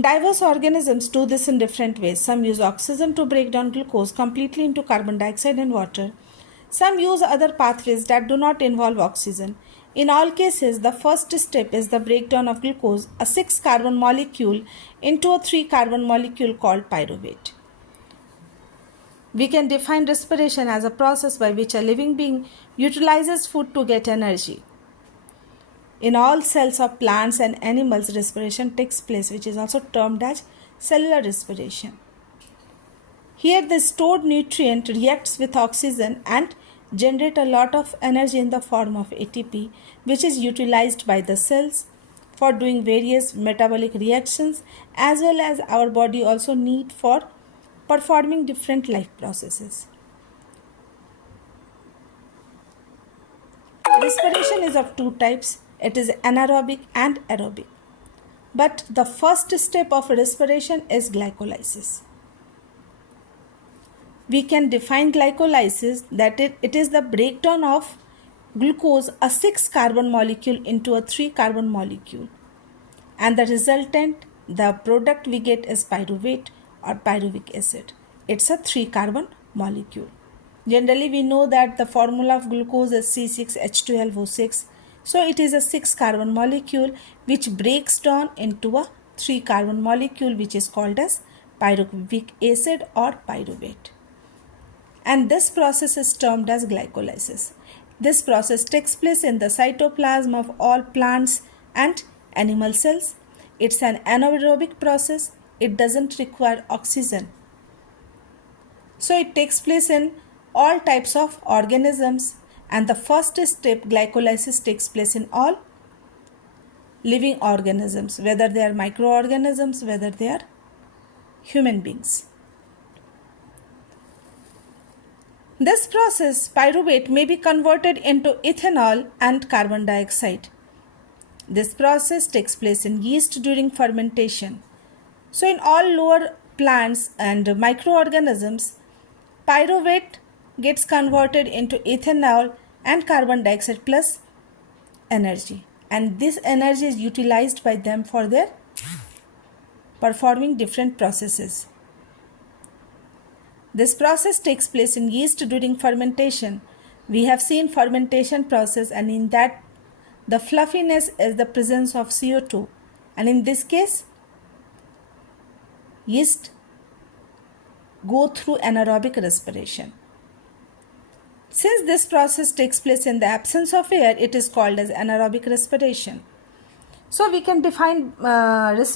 Diverse organisms do this in different ways. Some use oxygen to break down glucose completely into carbon dioxide and water. Some use other pathways that do not involve oxygen. In all cases, the first step is the breakdown of glucose, a 6 carbon molecule, into a 3 carbon molecule called pyruvate. We can define respiration as a process by which a living being utilizes food to get energy. In all cells of plants and animals, respiration takes place, which is also termed as cellular respiration. Here, the stored nutrient reacts with oxygen and generate a lot of energy in the form of ATP, which is utilized by the cells for doing various metabolic reactions, as well as our body also need for performing different life processes. Respiration is of two types. It is anaerobic and aerobic. But the first step of respiration is glycolysis. We can define glycolysis that it is the breakdown of glucose, a 6 carbon molecule, into a 3 carbon molecule. And the resultant, the product we get, is pyruvate or pyruvic acid. It's a 3 carbon molecule. Generally, we know that the formula of glucose is C6H12O6. So, it is a 6 carbon molecule which breaks down into a 3 carbon molecule which is called as pyruvic acid or pyruvate. And this process is termed as glycolysis. This process takes place in the cytoplasm of all plants and animal cells. It's an anaerobic process. It doesn't require oxygen. So it takes place in all types of organisms, and the first step, glycolysis, takes place in all living organisms, whether they are microorganisms, whether they are human beings. This process, pyruvate, may be converted into ethanol and carbon dioxide. This process takes place in yeast during fermentation. So in all lower plants and microorganisms, pyruvate gets converted into ethanol and carbon dioxide plus energy, and this energy is utilized by them for their performing different processes. This process takes place in yeast during fermentation. We have seen fermentation process, and in that the fluffiness is the presence of CO2, and in this case yeast go through anaerobic respiration. Since this process takes place in the absence of air, it is called as anaerobic respiration. So we can define